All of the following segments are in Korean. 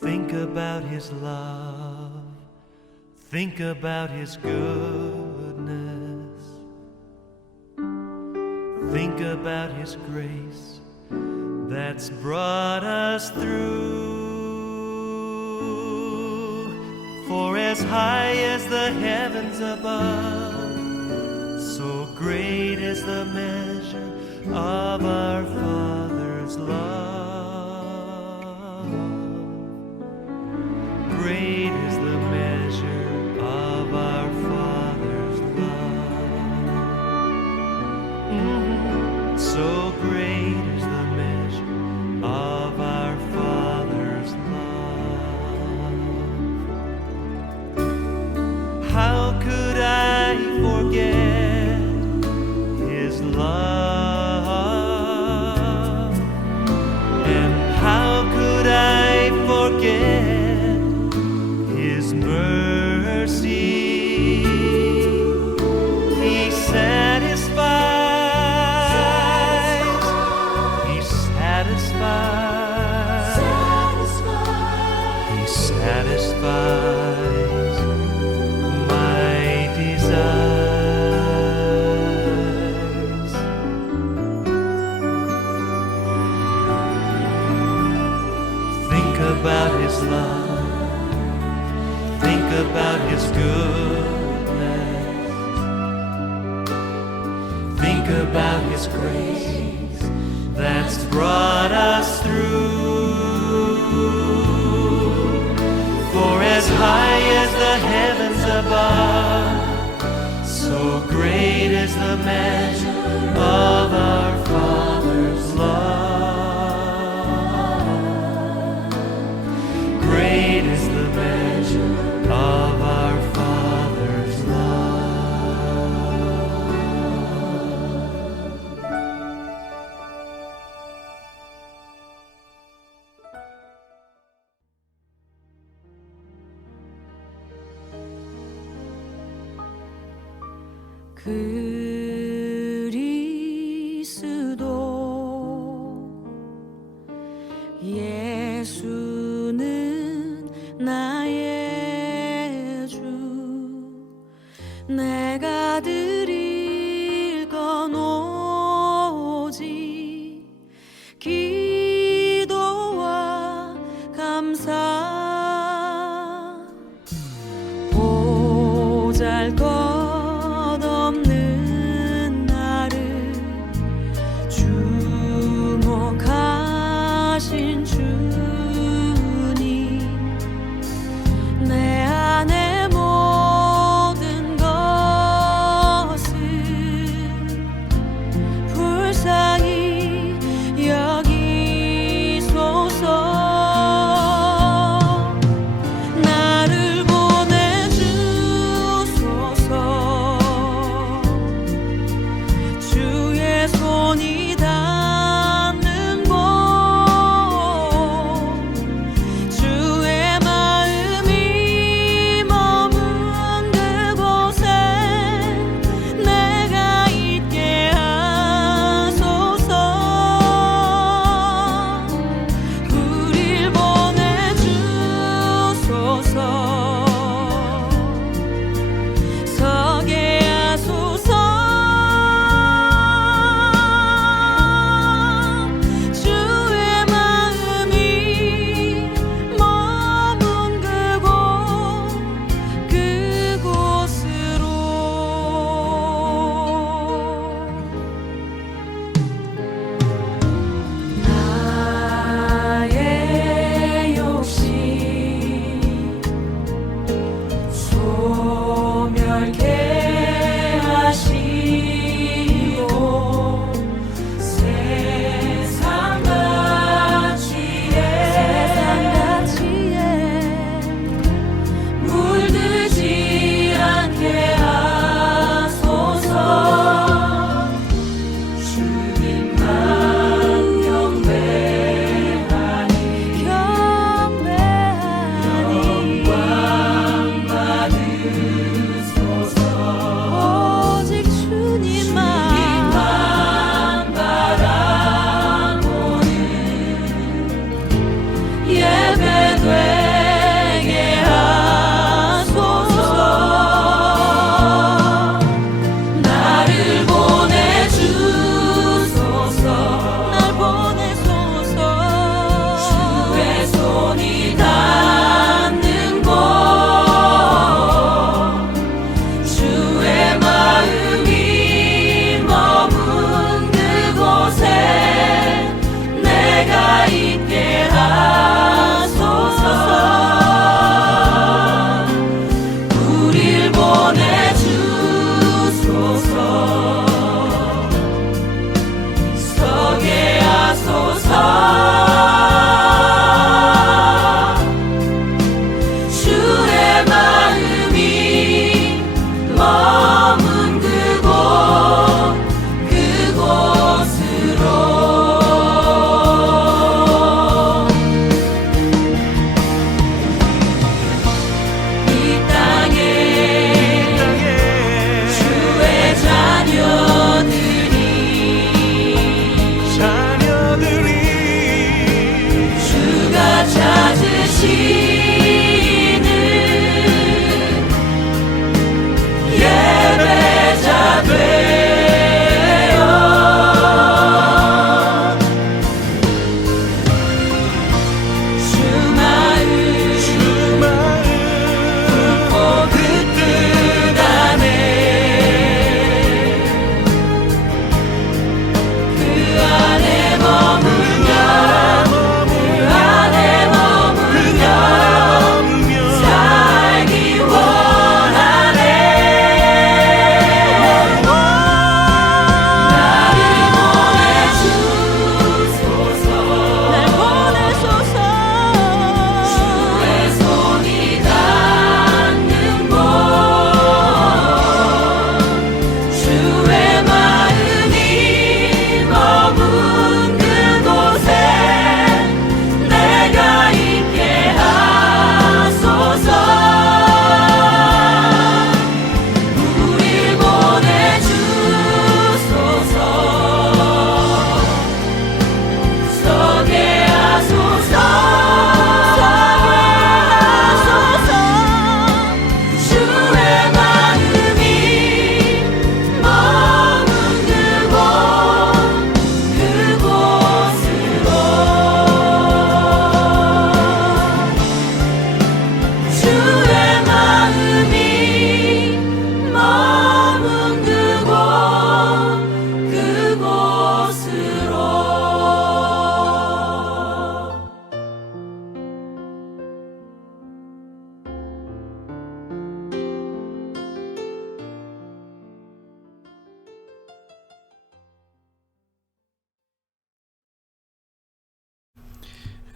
Think about His love, think about His goodness, think about His grace that's brought us through. For as high as the heavens above, so great is the measure of our Father's love. Great is the measure of our Father's love. So great is the measure of our Father's love. How could I forget His love? And how could I forget His mercy? He satisfies, He satisfies, He satisfies my desires. Think about His love, think about His goodness, think about His grace that's brought us through. For as high as the heavens above, so great is the measure of our Father's love. Great is the measure of our Father's love. 그리스도 예수는 나의 주, 내가 드릴 건 오직 기도와 감사. 보잘것없는 나를 주목하신 주님, 내 안에 모든 것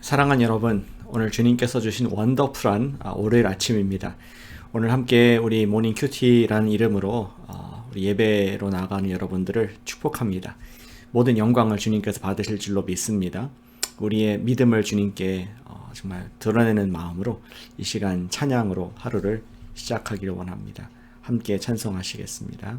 사랑하는 여러분, 오늘 주님께서 주신 원더풀한 월요일 아침입니다. 오늘 함께 우리 모닝 큐티라는 이름으로 우리 예배로 나아가는 여러분들을 축복합니다. 모든 영광을 주님께서 받으실 줄로 믿습니다. 우리의 믿음을 주님께 정말 드러내는 마음으로 이 시간 찬양으로 하루를 시작하기를 원합니다. 함께 찬송하시겠습니다.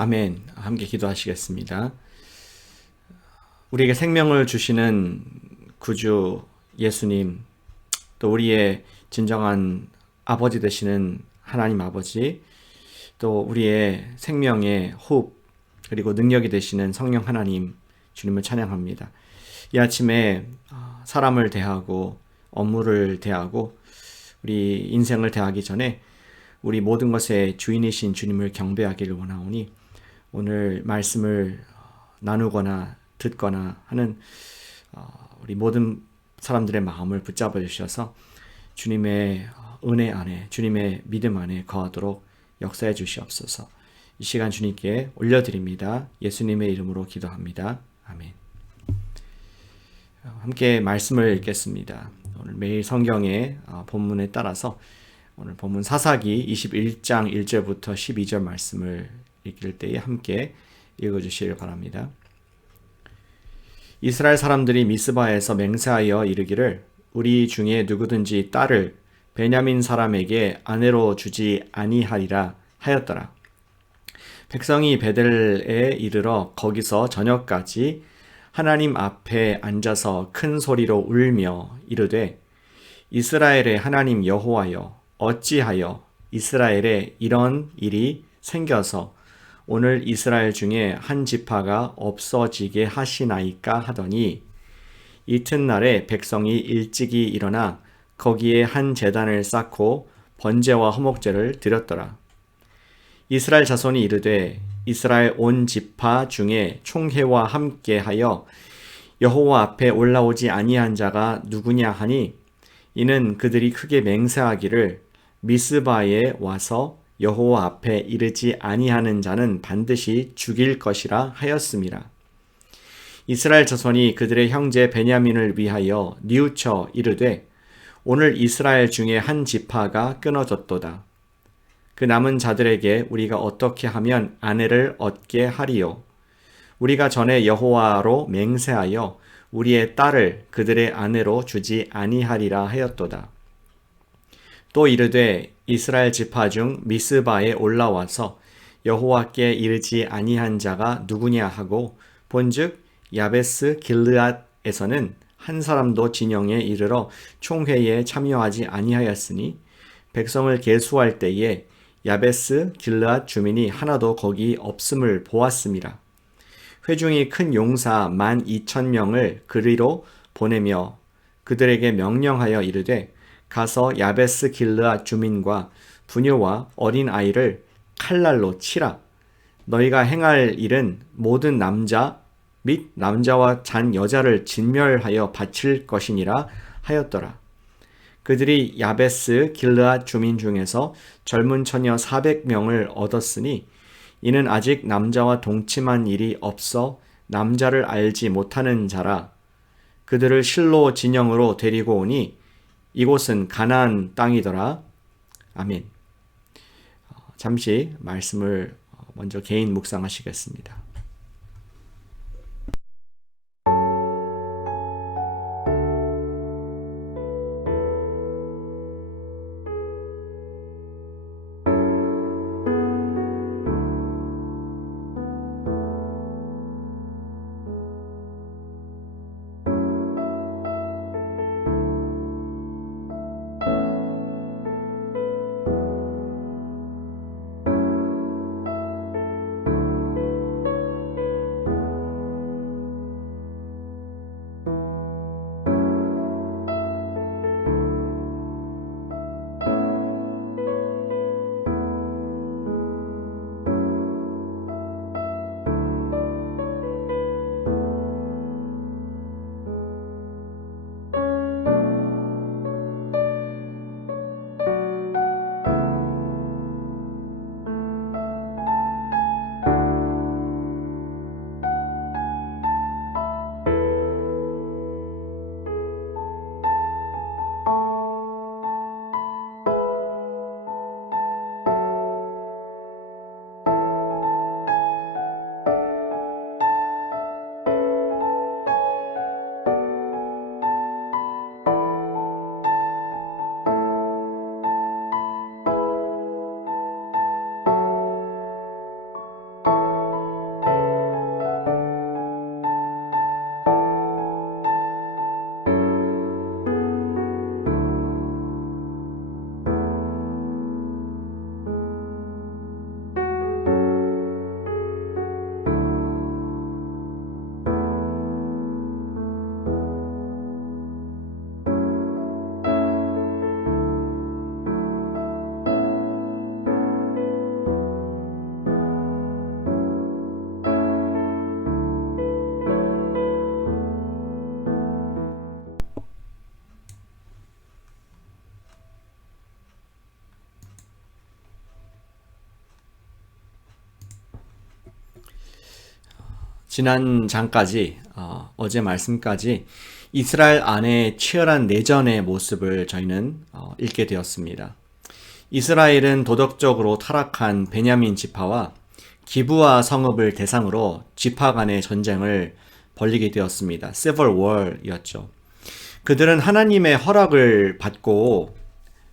아멘. 함께 기도하시겠습니다. 우리에게 생명을 주시는 구주 예수님, 또 우리의 진정한 아버지 되시는 하나님 아버지, 또 우리의 생명의 호흡, 그리고 능력이 되시는 성령 하나님, 주님을 찬양합니다. 이 아침에 사람을 대하고 업무를 대하고 우리 인생을 대하기 전에 우리 모든 것의 주인이신 주님을 경배하기를 원하오니 오늘 말씀을 나누거나 듣거나 하는 우리 모든 사람들의 마음을 붙잡아 주셔서 주님의 은혜 안에, 주님의 믿음 안에 거하도록 역사해 주시옵소서. 이 시간 주님께 올려드립니다. 예수님의 이름으로 기도합니다. 아멘. 함께 말씀을 읽겠습니다. 오늘 매일 성경의 본문에 따라서 오늘 본문 사사기 21장 1절부터 12절 말씀을 읽을 때에 함께 읽어주시길 바랍니다. 이스라엘 사람들이 미스바에서 맹세하여 이르기를 우리 중에 누구든지 딸을 베냐민 사람에게 아내로 주지 아니하리라 하였더라. 백성이 베델에 이르러 거기서 저녁까지 하나님 앞에 앉아서 큰 소리로 울며 이르되 이스라엘의 하나님 여호와여 어찌하여 이스라엘에 이런 일이 생겨서 오늘 이스라엘 중에 한 지파가 없어지게 하시나이까 하더니 이튿날에 백성이 일찍이 일어나 거기에 한 제단을 쌓고 번제와 화목제를 드렸더라. 이스라엘 자손이 이르되 이스라엘 온 지파 중에 총회와 함께하여 여호와 앞에 올라오지 아니한 자가 누구냐 하니 이는 그들이 크게 맹세하기를 미스바에 와서 여호와 앞에 이르지 아니하는 자는 반드시 죽일 것이라 하였음이라. 이스라엘 자손이 그들의 형제 베냐민을 위하여 뉘우쳐 이르되 오늘 이스라엘 중에 한 지파가 끊어졌도다. 그 남은 자들에게 우리가 어떻게 하면 아내를 얻게 하리요? 우리가 전에 여호와로 맹세하여 우리의 딸을 그들의 아내로 주지 아니하리라 하였도다. 또 이르되 이스라엘 지파 중 미스바에 올라와서 여호와께 이르지 아니한 자가 누구냐 하고 본즉 야베스 길르앗에서는 한 사람도 진영에 이르러 총회에 참여하지 아니하였으니 백성을 계수할 때에 야베스 길르앗 주민이 하나도 거기 없음을 보았음이라. 회중이 큰 용사 12,000명을 그리로 보내며 그들에게 명령하여 이르되 가서 야베스 길르앗 주민과 부녀와 어린 아이를 칼날로 치라. 너희가 행할 일은 모든 남자 및 남자와 잔 여자를 진멸하여 바칠 것이니라 하였더라. 그들이 야베스 길르앗 주민 중에서 젊은 처녀 400명을 얻었으니 이는 아직 남자와 동침한 일이 없어 남자를 알지 못하는 자라. 그들을 실로 진영으로 데리고 오니 이곳은 가나안 땅이더라. 아멘. 잠시 말씀을 먼저 개인 묵상하시겠습니다. 지난 장까지 어제 말씀까지 이스라엘 안에 치열한 내전의 모습을 저희는 읽게 되었습니다. 이스라엘은 도덕적으로 타락한 베냐민 지파와 기브아 성읍을 대상으로 지파 간의 전쟁을 벌이게 되었습니다. Civil War이었죠. 그들은 하나님의 허락을 받고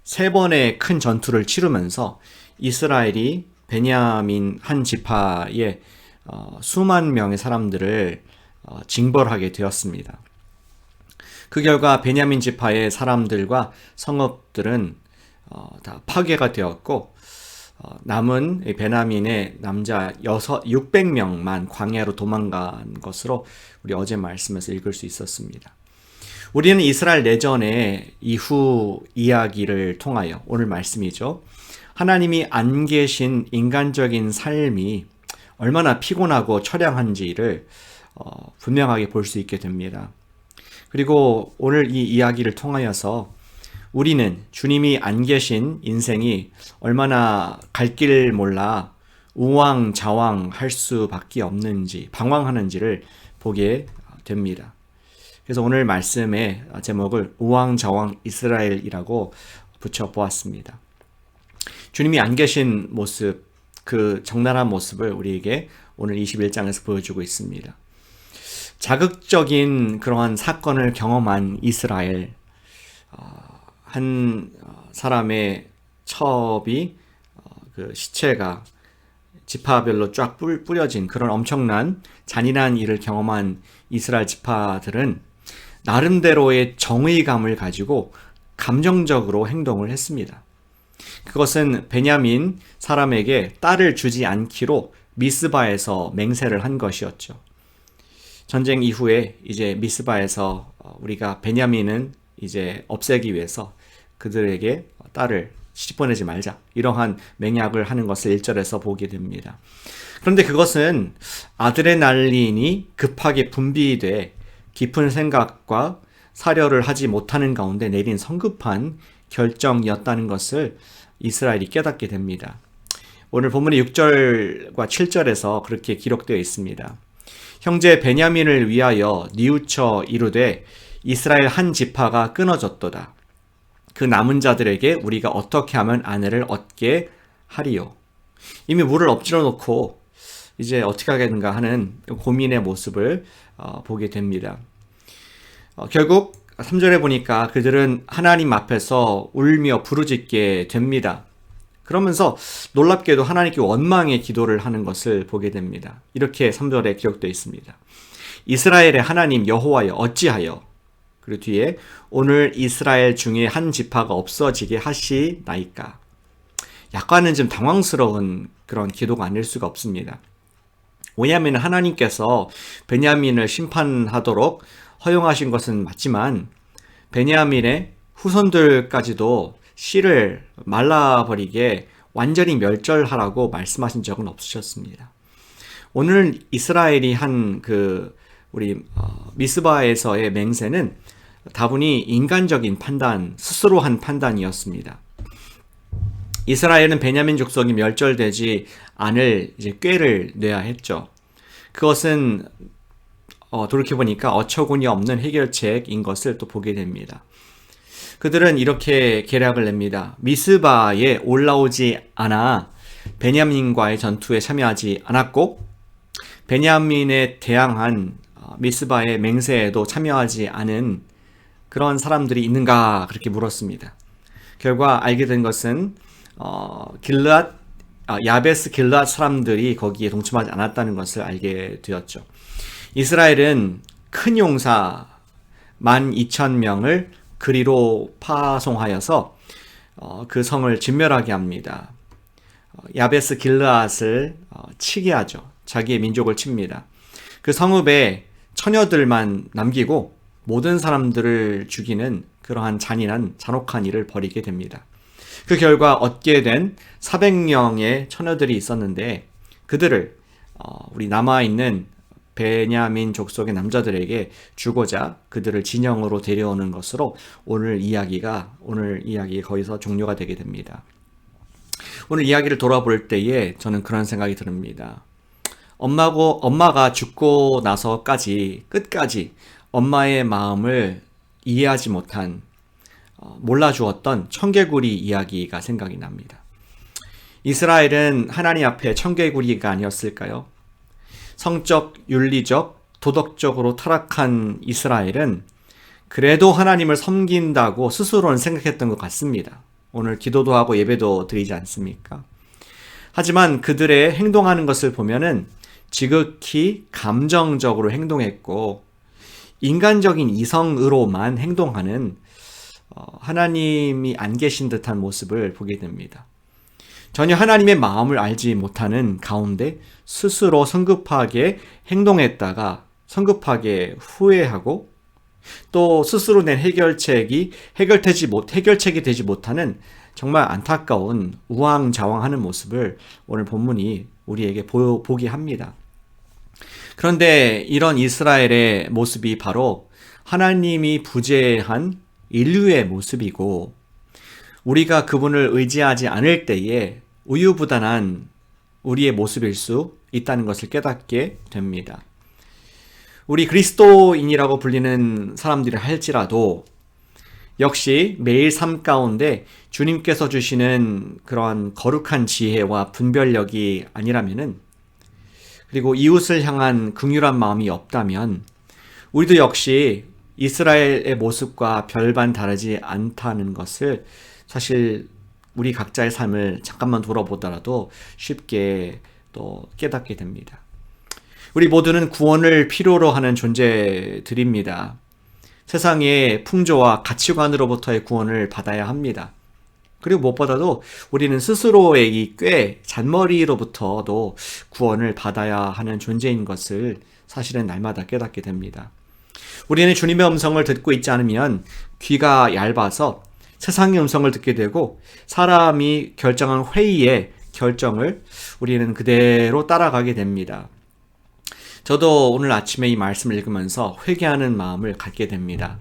3번의 큰 전투를 치르면서 이스라엘이 베냐민 한 지파의 수만 명의 사람들을 징벌하게 되었습니다. 그 결과 베냐민 지파의 사람들과 성읍들은 다 파괴가 되었고 남은 베냐민의 남자 600명만 광야로 도망간 것으로 우리 어제 말씀에서 읽을 수 있었습니다. 우리는 이스라엘 내전의 이후 이야기를 통하여 오늘 말씀이죠. 하나님이 안 계신 인간적인 삶이 얼마나 피곤하고 처량한지를 분명하게 볼 수 있게 됩니다. 그리고 오늘 이 이야기를 통하여서 우리는 주님이 안 계신 인생이 얼마나 갈 길 몰라 우왕좌왕할 수밖에 없는지, 방황하는지를 보게 됩니다. 그래서 오늘 말씀의 제목을 우왕좌왕 이스라엘이라고 붙여보았습니다. 주님이 안 계신 모습, 그 적나라한 모습을 우리에게 오늘 21장에서 보여주고 있습니다. 자극적인 그러한 사건을 경험한 이스라엘, 한 사람의 첩이 그 시체가 지파별로 쫙 뿌려진 그런 엄청난 잔인한 일을 경험한 이스라엘 지파들은 나름대로의 정의감을 가지고 감정적으로 행동을 했습니다. 그것은 베냐민 사람에게 딸을 주지 않기로 미스바에서 맹세를 한 것이었죠. 전쟁 이후에 이제 미스바에서 우리가 베냐민은 이제 없애기 위해서 그들에게 딸을 시집보내지 말자, 이러한 맹약을 하는 것을 1절에서 보게 됩니다. 그런데 그것은 아드레날린이 급하게 분비돼 깊은 생각과 사려를 하지 못하는 가운데 내린 성급한 결정이었다는 것을 이스라엘이 깨닫게 됩니다. 오늘 본문의 6절과 7절에서 그렇게 기록되어 있습니다. 형제 베냐민을 위하여 뉘우쳐 이르되 이스라엘 한 지파가 끊어졌도다. 그 남은 자들에게 우리가 어떻게 하면 아내를 얻게 하리요. 이미 물을 엎질러 놓고 이제 어떻게 하겠는가 하는 고민의 모습을 보게 됩니다. 결국 3절에 보니까 그들은 하나님 앞에서 울며 부르짖게 됩니다. 그러면서 놀랍게도 하나님께 원망의 기도를 하는 것을 보게 됩니다. 이렇게 3절에 기록되어 있습니다. 이스라엘의 하나님 여호와여 어찌하여, 그리고 뒤에 오늘 이스라엘 중에 한 지파가 없어지게 하시나이까. 약간은 좀 당황스러운 그런 기도가 아닐 수가 없습니다. 왜냐하면 하나님께서 베냐민을 심판하도록 허용하신 것은 맞지만 베냐민의 후손들까지도 씨를 말라버리게 완전히 멸절하라고 말씀하신 적은 없으셨습니다. 오늘 이스라엘이 한 우리 미스바에서의 맹세는 다분히 인간적인 판단, 스스로 한 판단이었습니다. 이스라엘은 베냐민 족속이 멸절되지 않을 이제 꾀를 내야 했죠. 그것은 돌이켜보니까 어처구니 없는 해결책인 것을 또 보게 됩니다. 그들은 이렇게 계략을 냅니다. 미스바에 올라오지 않아 베냐민과의 전투에 참여하지 않았고 베냐민에 대항한 미스바의 맹세에도 참여하지 않은 그런 사람들이 있는가 그렇게 물었습니다. 결과 알게 된 것은 야베스 길앗 사람들이 거기에 동참하지 않았다는 것을 알게 되었죠. 이스라엘은 큰 용사 12,000명을 그리로 파송하여서 그 성을 진멸하게 합니다. 야베스 길앗을 치게 하죠. 자기의 민족을 칩니다. 그 성읍에 처녀들만 남기고 모든 사람들을 죽이는 그러한 잔혹한 일을 벌이게 됩니다. 그 결과 얻게 된 400명의 처녀들이 있었는데 그들을 우리 남아있는 베냐민 족속의 남자들에게 주고자 그들을 진영으로 데려오는 것으로 오늘 이야기가 거기서 종료가 되게 됩니다. 오늘 이야기를 돌아볼 때에 저는 그런 생각이 듭니다. 엄마가 죽고 나서까지 끝까지 엄마의 마음을 이해하지 못한 몰라주었던 청개구리 이야기가 생각이 납니다. 이스라엘은 하나님 앞에 청개구리가 아니었을까요? 성적, 윤리적, 도덕적으로 타락한 이스라엘은 그래도 하나님을 섬긴다고 스스로는 생각했던 것 같습니다. 오늘 기도도 하고 예배도 드리지 않습니까? 하지만 그들의 행동하는 것을 보면은 지극히 감정적으로 행동했고 인간적인 이성으로만 행동하는 하나님이 안 계신 듯한 모습을 보게 됩니다. 전혀 하나님의 마음을 알지 못하는 가운데 스스로 성급하게 행동했다가 성급하게 후회하고 또 스스로 낸 해결책이 되지 못하는 정말 안타까운 우왕좌왕하는 모습을 오늘 본문이 우리에게 보게 합니다. 그런데 이런 이스라엘의 모습이 바로 하나님이 부재한 인류의 모습이고, 우리가 그분을 의지하지 않을 때에 우유부단한 우리의 모습일 수 있다는 것을 깨닫게 됩니다. 우리 그리스도인이라고 불리는 사람들이 할지라도 역시 매일 삶 가운데 주님께서 주시는 그러한 거룩한 지혜와 분별력이 아니라면은, 그리고 이웃을 향한 긍휼한 마음이 없다면 우리도 역시 이스라엘의 모습과 별반 다르지 않다는 것을 사실 우리 각자의 삶을 잠깐만 돌아보더라도 쉽게 또 깨닫게 됩니다. 우리 모두는 구원을 필요로 하는 존재들입니다. 세상의 풍조와 가치관으로부터의 구원을 받아야 합니다. 그리고 무엇보다도 우리는 스스로의 이 꽤 잔머리로부터도 구원을 받아야 하는 존재인 것을 사실은 날마다 깨닫게 됩니다. 우리는 주님의 음성을 듣고 있지 않으면 귀가 얇아서 세상의 음성을 듣게 되고, 사람이 결정한 회의의 결정을 우리는 그대로 따라가게 됩니다. 저도 오늘 아침에 이 말씀을 읽으면서 회개하는 마음을 갖게 됩니다.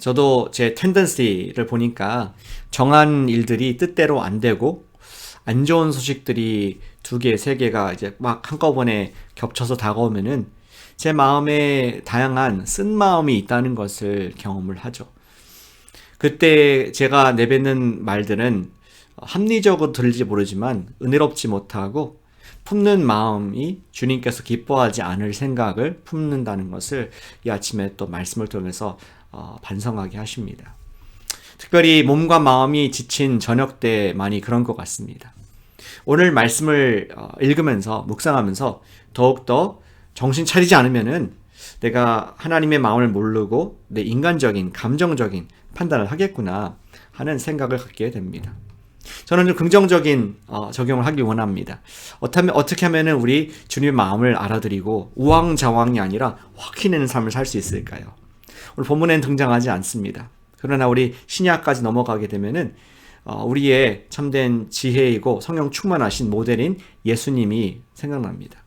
저도 제 텐던시를 보니까 정한 일들이 뜻대로 안 되고, 안 좋은 소식들이 2개, 3개가 이제 막 한꺼번에 겹쳐서 다가오면은 제 마음에 다양한 쓴 마음이 있다는 것을 경험을 하죠. 그때 제가 내뱉는 말들은 합리적으로 들릴지 모르지만 은혜롭지 못하고, 품는 마음이 주님께서 기뻐하지 않을 생각을 품는다는 것을 이 아침에 또 말씀을 통해서 반성하게 하십니다. 특별히 몸과 마음이 지친 저녁 때 많이 그런 것 같습니다. 오늘 말씀을 읽으면서 묵상하면서 더욱더 정신 차리지 않으면은 내가 하나님의 마음을 모르고 내 인간적인 감정적인 판단을 하겠구나 하는 생각을 갖게 됩니다. 저는 좀 긍정적인 적용을 하길 원합니다. 어떻게 하면 우리 주님의 마음을 알아들이고 우왕좌왕이 아니라 확 해내는 삶을 살 수 있을까요? 오늘 본문에는 등장하지 않습니다. 그러나 우리 신약까지 넘어가게 되면은 우리의 참된 지혜이고 성령 충만하신 모델인 예수님이 생각납니다.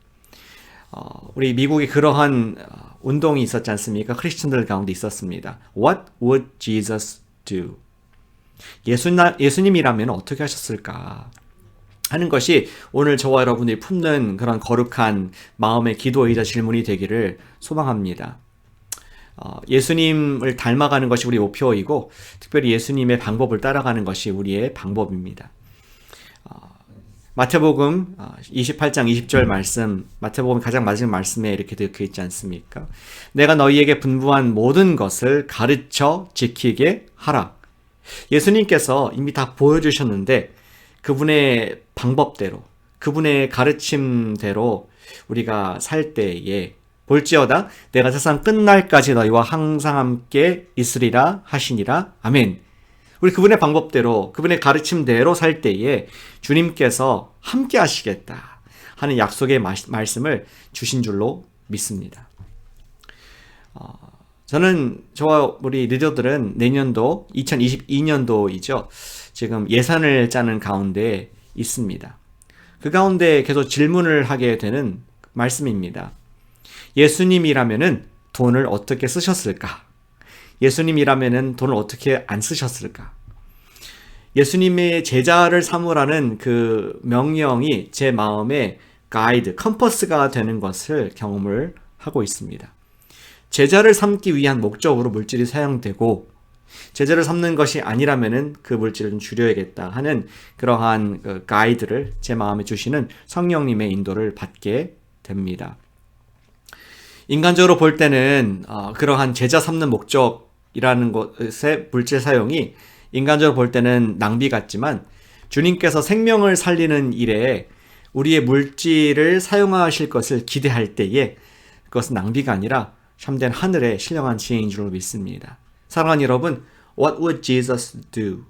우리 미국에 그러한 운동이 있었지 않습니까? 크리스천들 가운데 있었습니다. What would Jesus do? 예수님이라면 어떻게 하셨을까? 하는 것이 오늘 저와 여러분들이 품는 그런 거룩한 마음의 기도이자 질문이 되기를 소망합니다. 예수님을 닮아가는 것이 우리 목표이고, 특별히 예수님의 방법을 따라가는 것이 우리의 방법입니다. 마태복음 28장 20절 말씀, 마태복음 가장 마지막 말씀에 이렇게 되어 있지 않습니까? 내가 너희에게 분부한 모든 것을 가르쳐 지키게 하라. 예수님께서 이미 다 보여주셨는데 그분의 방법대로, 그분의 가르침대로 우리가 살 때에 볼지어다 내가 세상 끝날까지 너희와 항상 함께 있으리라 하시니라. 아멘. 우리 그분의 방법대로, 그분의 가르침대로 살 때에 주님께서 함께 하시겠다 하는 약속의 말씀을 주신 줄로 믿습니다. 저는 저와 우리 리더들은 내년도 2022년도이죠. 지금 예산을 짜는 가운데 있습니다. 그 가운데 계속 질문을 하게 되는 말씀입니다. 예수님이라면은 돈을 어떻게 쓰셨을까? 예수님이라면은 돈을 어떻게 안 쓰셨을까? 예수님의 제자를 삼으라는 그 명령이 제 마음에 가이드, 컴퍼스가 되는 것을 경험을 하고 있습니다. 제자를 삼기 위한 목적으로 물질이 사용되고, 제자를 삼는 것이 아니라면은 그 물질을 좀 줄여야겠다 하는 그러한 그 가이드를 제 마음에 주시는 성령님의 인도를 받게 됩니다. 인간적으로 볼 때는 그러한 제자 삼는 목적이라는 것의 물질 사용이 인간적으로 볼 때는 낭비 같지만, 주님께서 생명을 살리는 일에 우리의 물질을 사용하실 것을 기대할 때에 그것은 낭비가 아니라 참된 하늘의 신령한 지혜인 줄로 믿습니다. 사랑하는 여러분, What would Jesus do?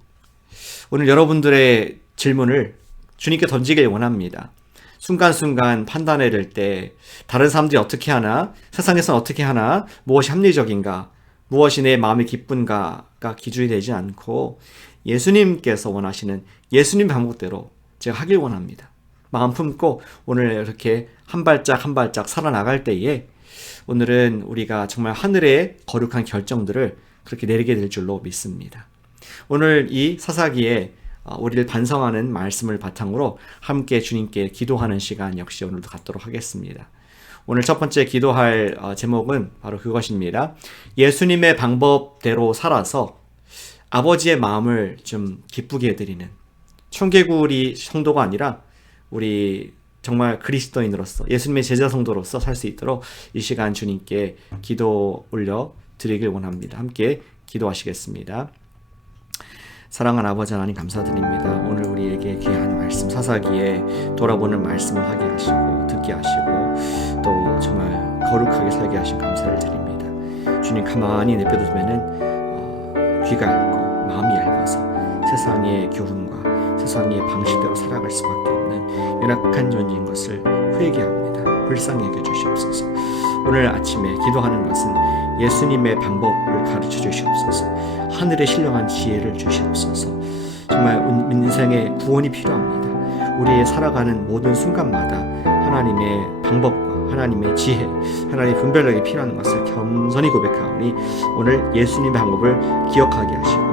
오늘 여러분들의 질문을 주님께 던지길 원합니다. 순간순간 판단해야 될 때 다른 사람들이 어떻게 하나, 세상에서는 어떻게 하나, 무엇이 합리적인가, 무엇이 내 마음이 기쁜가가 기준이 되지 않고 예수님께서 원하시는 예수님 방법대로 제가 하길 원합니다. 마음 품고 오늘 이렇게 한 발짝 한 발짝 살아나갈 때에 오늘은 우리가 정말 하늘의 거룩한 결정들을 그렇게 내리게 될 줄로 믿습니다. 오늘 이 사사기에 우리를 반성하는 말씀을 바탕으로 함께 주님께 기도하는 시간 역시 오늘도 갖도록 하겠습니다. 오늘 첫 번째 기도할 제목은 바로 그것입니다. 예수님의 방법대로 살아서 아버지의 마음을 좀 기쁘게 해드리는 청개구리 성도가 아니라 우리 정말 그리스도인으로서 예수님의 제자 성도로서 살 수 있도록 이 시간 주님께 기도 올려 드리길 원합니다. 함께 기도하시겠습니다. 사랑하는 아버지 하나님 감사드립니다. 오늘 우리에게 귀한 말씀 사사기에 돌아보는 말씀을 하게 하시고 듣게 하시고 또 정말 거룩하게 살게 하신 감사를 드립니다. 주님 가만히 내버려두면은 귀가 얇고 마음이 얇아서 세상의 교훈과 세상의 방식대로 살아갈 수밖에 없는 연약한 존재인 것을 회개합니다. 불쌍히 여겨 주시옵소서. 오늘 아침에 기도하는 것은 예수님의 방법을 가르쳐 주시옵소서. 하늘의 신령한 지혜를 주시옵소서. 정말 인생의 구원이 필요합니다. 우리의 살아가는 모든 순간마다 하나님의 방법과 하나님의 지혜, 하나님의 분별력이 필요한 것을 겸손히 고백하오니 오늘 예수님의 방법을 기억하게 하시고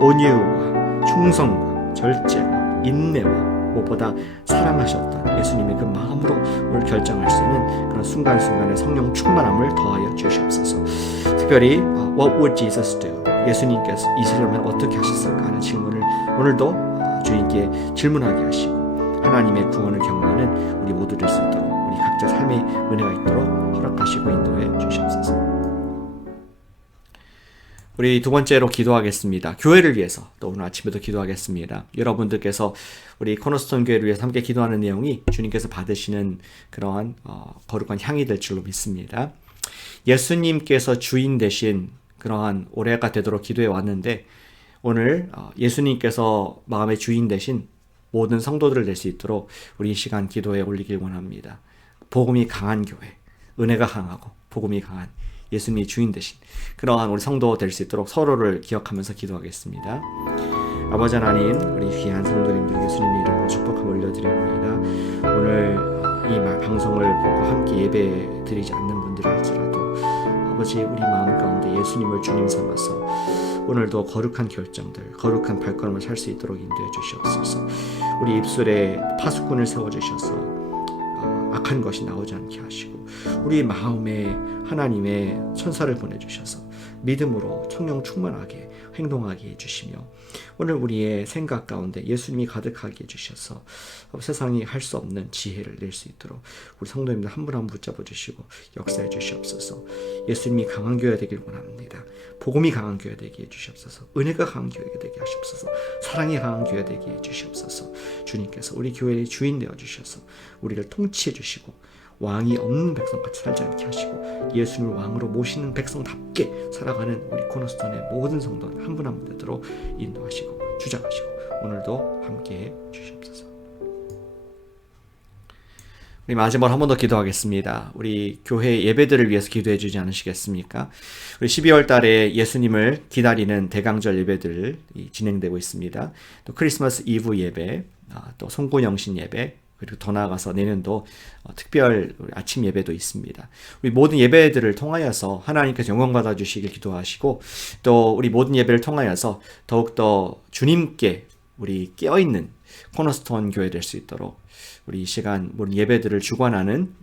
온유와 충성과 절제와 인내와 무엇보다 사랑하셨던 예수님의 그 마음으로 오늘 결정할 수 있는 그런 순간순간의 성령 충만함을 더하여 주시옵소서. 특별히 What would Jesus do? 예수님께서 이 세상을 어떻게 하셨을까 하는 질문을 오늘도 주님께 질문하게 하시고 하나님의 구원을 경험하는 우리 모두 될 수 있도록 우리 각자 삶의 은혜가 있도록 허락하시고 인도해 주시옵소서. 우리 두 번째로 기도하겠습니다. 교회를 위해서 또 오늘 아침에도 기도하겠습니다. 여러분들께서 우리 코너스톤 교회를 위해서 함께 기도하는 내용이 주님께서 받으시는 그러한 거룩한 향이 될 줄로 믿습니다. 예수님께서 주인 되신 그러한 올해가 되도록 기도해 왔는데 오늘 예수님께서 마음의 주인 되신 모든 성도들을 낼 수 있도록 우리 이 시간 기도에 올리길 원합니다. 복음이 강한 교회, 은혜가 강하고 복음이 강한 예수님이 주인 되신 그러한 우리 성도 될 수 있도록 서로를 기억하면서 기도하겠습니다. 아버지 하나님, 우리 귀한 성도님들 예수님의 이름으로 축복함 올려드립니다. 오늘 이 방송을 보고 함께 예배 드리지 않는 분들이 할지라도 아버지 우리 마음 가운데 예수님을 주님 삼아서 오늘도 거룩한 결정들, 거룩한 발걸음을 살 수 있도록 인도해 주시옵소서. 우리 입술에 파수꾼을 세워주셔서 악한 것이 나오지 않게 하시고 우리 마음에 하나님의 천사를 보내주셔서 믿음으로 성령 충만하게 행동하게 해주시며 오늘 우리의 생각 가운데 예수님이 가득하게 해주셔서 세상이 할 수 없는 지혜를 낼 수 있도록 우리 성도님들 한 분 한 분 붙잡아 주시고 역사해 주시옵소서. 예수님이 강한 교회 되길 원합니다. 복음이 강한 교회 되게 해주시옵소서. 은혜가 강한 교회 되게 하시옵소서. 사랑이 강한 교회 되게 해주시옵소서. 주님께서 우리 교회의 주인 되어주셔서 우리를 통치해 주시고 왕이 없는 백성같이 살지 않게 하시고 예수님을 왕으로 모시는 백성답게 살아가는 우리 코너스톤의 모든 성도 한 분 한 분 되도록 인도하시고 주장하시고 오늘도 함께해 주시옵소서. 우리 마지막으로 한 번 더 기도하겠습니다. 우리 교회 예배들을 위해서 기도해 주지 않으시겠습니까? 우리 12월 달에 예수님을 기다리는 대강절 예배들 진행되고 있습니다. 또 크리스마스 이브 예배, 또 송구영신 예배, 그리고 더 나아가서 내년도 특별 아침 예배도 있습니다. 우리 모든 예배들을 통하여서 하나님께서 영광 받아주시길 기도하시고 또 우리 모든 예배를 통하여서 더욱더 주님께 우리 깨어있는 코너스톤 교회 될 수 있도록 우리 이 시간 모든 예배들을 주관하는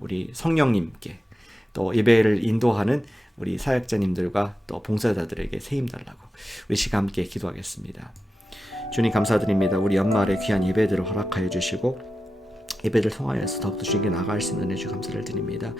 우리 성령님께 또 예배를 인도하는 우리 사역자님들과 또 봉사자들에게 세임 달라고 우리 시간 함께 기도하겠습니다. 주님 감사드립니다. 우리 연말에 귀한 예배들을 허락하여 주시고 예배를 통하여서 더욱더 주님께 나아갈 수 있는 은혜 주 감사를 드립니다.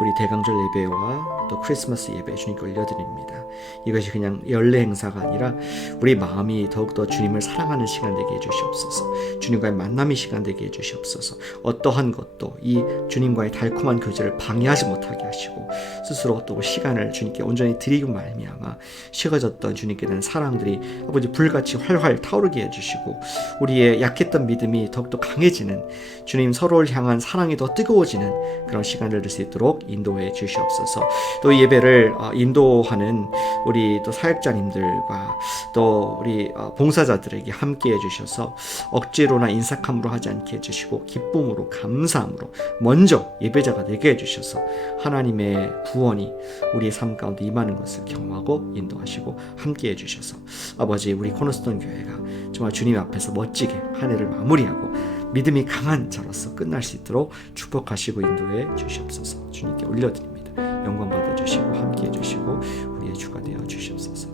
우리 대강절 예배와 또 크리스마스 예배 주님께 올려드립니다. 이것이 그냥 연례 행사가 아니라 우리 마음이 더욱더 주님을 사랑하는 시간 되게 해주시옵소서. 주님과의 만남의 시간 되게 해주시옵소서. 어떠한 것도 이 주님과의 달콤한 교제를 방해하지 못하게 하시고 스스로 또 시간을 주님께 온전히 드리고 말미암아 식어졌던 주님께 대한 사랑들이 아버지 불같이 활활 타오르게 해주시고 우리의 약했던 믿음이 더욱더 강해지는 주님 하나님 서로를 향한 사랑이 더 뜨거워지는 그런 시간을 될 수 있도록 인도해 주시옵소서. 또 이 예배를 인도하는 우리 또 사역자님들과 또 우리 봉사자들에게 함께 해주셔서 억지로나 인색함으로 하지 않게 해주시고 기쁨으로 감사함으로 먼저 예배자가 되게 해주셔서 하나님의 구원이 우리의 삶 가운데 임하는 것을 경험하고 인도하시고 함께 해주셔서 아버지 우리 코너스톤 교회가 정말 주님 앞에서 멋지게 한 해를 마무리하고 믿음이 강한 자로서 끝날 수 있도록 축복하시고 인도해 주시옵소서. 주님께 올려드립니다. 영광 받아주시고 함께 해주시고 우리의 주가 되어 주시옵소서.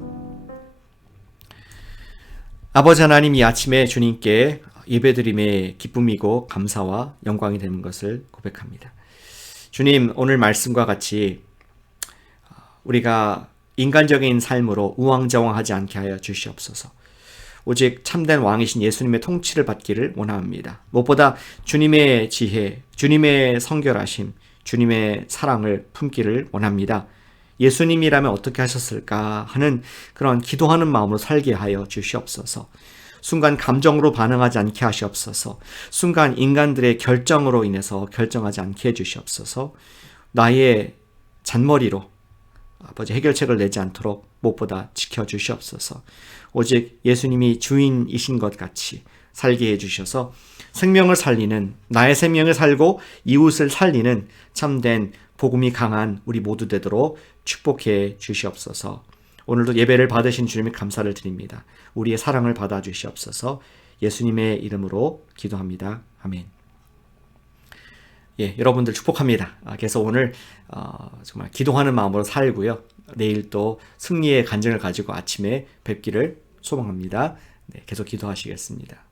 아버지 하나님, 이 아침에 주님께 예배드림의 기쁨이고 감사와 영광이 되는 것을 고백합니다. 주님, 오늘 말씀과 같이 우리가 인간적인 삶으로 우왕좌왕하지 않게 하여 주시옵소서. 오직 참된 왕이신 예수님의 통치를 받기를 원합니다. 무엇보다 주님의 지혜, 주님의 성결하심, 주님의 사랑을 품기를 원합니다. 예수님이라면 어떻게 하셨을까 하는 그런 기도하는 마음으로 살게 하여 주시옵소서. 순간 감정으로 반응하지 않게 하시옵소서. 순간 인간들의 결정으로 인해서 결정하지 않게 해주시옵소서. 나의 잔머리로 아버지 해결책을 내지 않도록 무엇보다 지켜주시옵소서. 오직 예수님이 주인이신 것 같이 살게 해주셔서 생명을 살리는, 나의 생명을 살고 이웃을 살리는 참된 복음이 강한 우리 모두 되도록 축복해 주시옵소서. 오늘도 예배를 받으신 주님의 감사를 드립니다. 우리의 사랑을 받아 주시옵소서. 예수님의 이름으로 기도합니다. 아멘. 예, 여러분들 축복합니다. 그래서 오늘 정말 기도하는 마음으로 살고요. 내일 또 승리의 간증을 가지고 아침에 뵙기를 소망합니다. 네, 계속 기도하시겠습니다.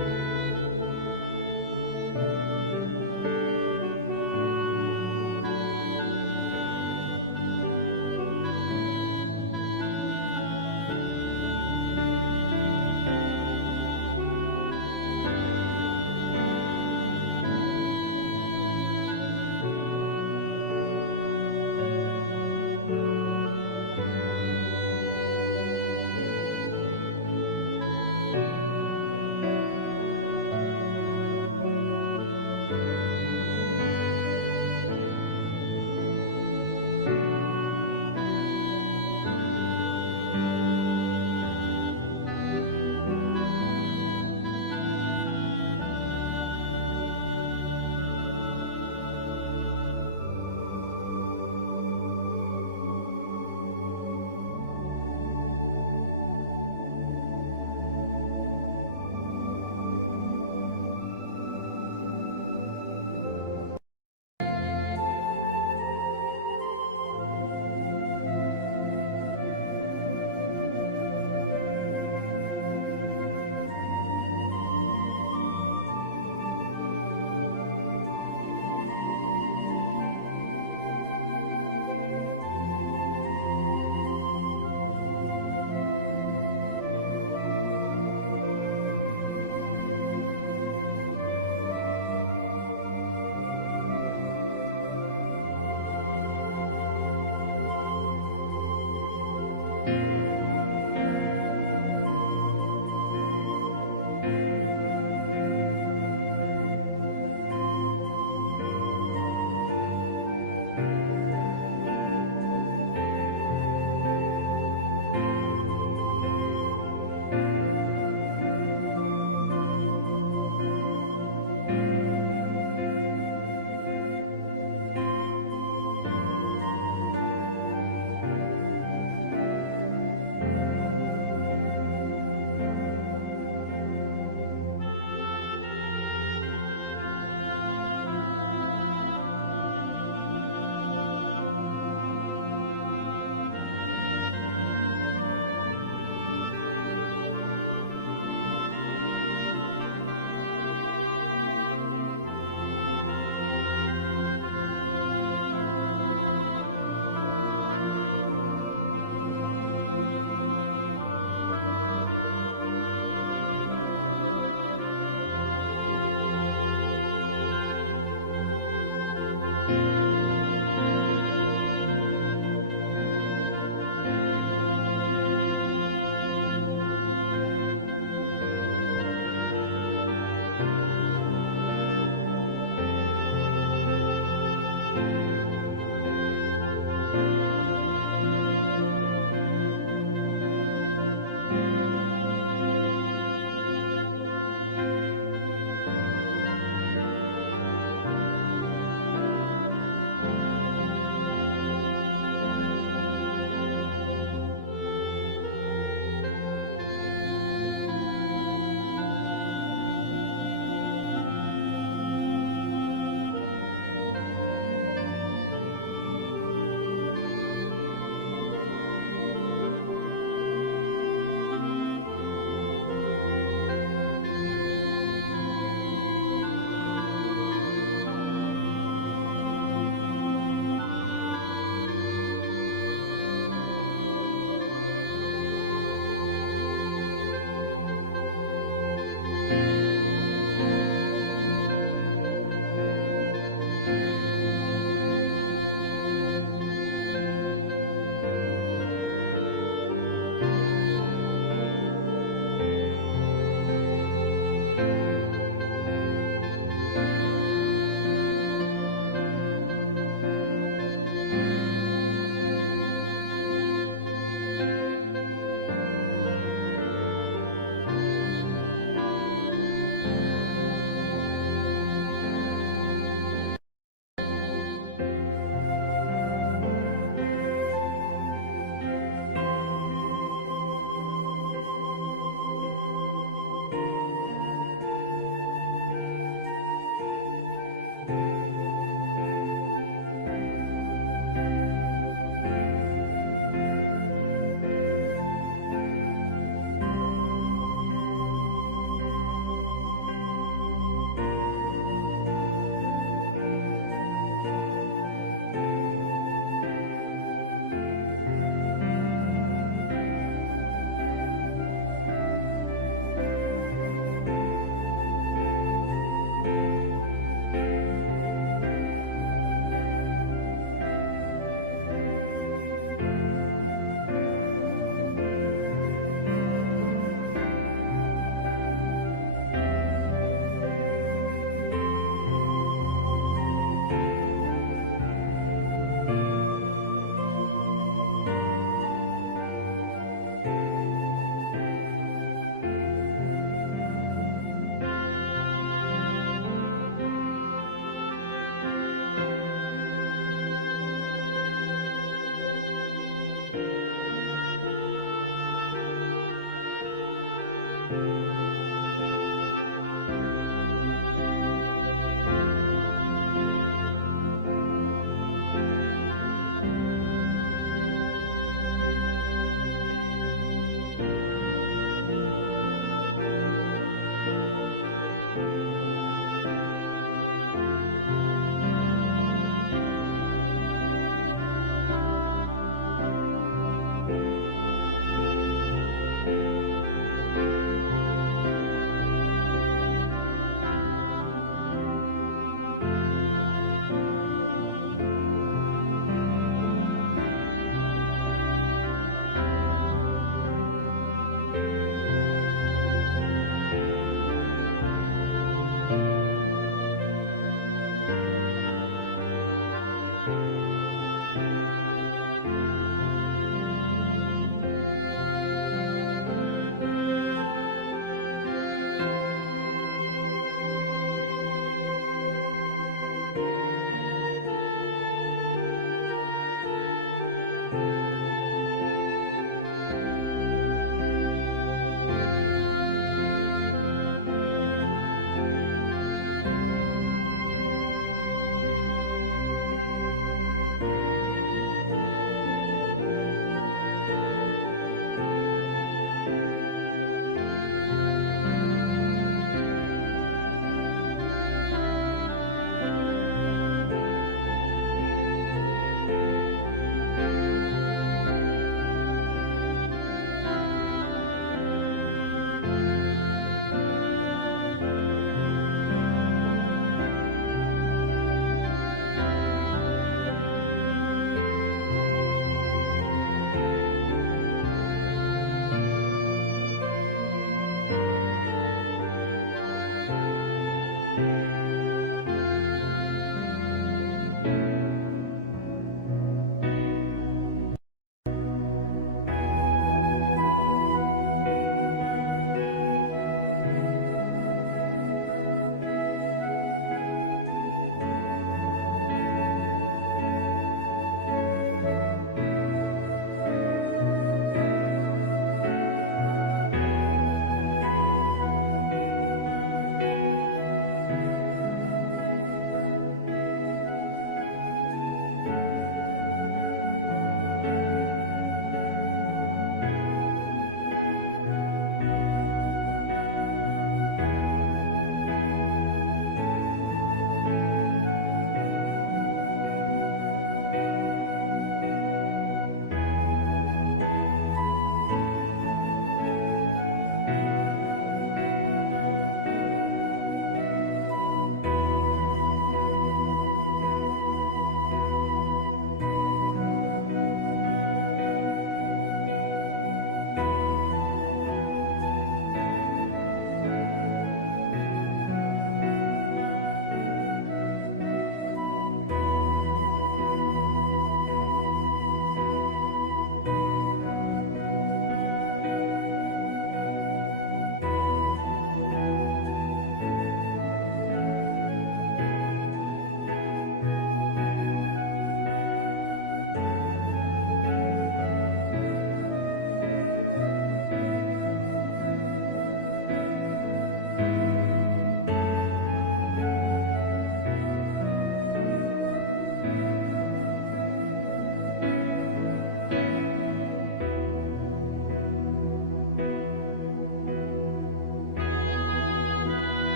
아멘.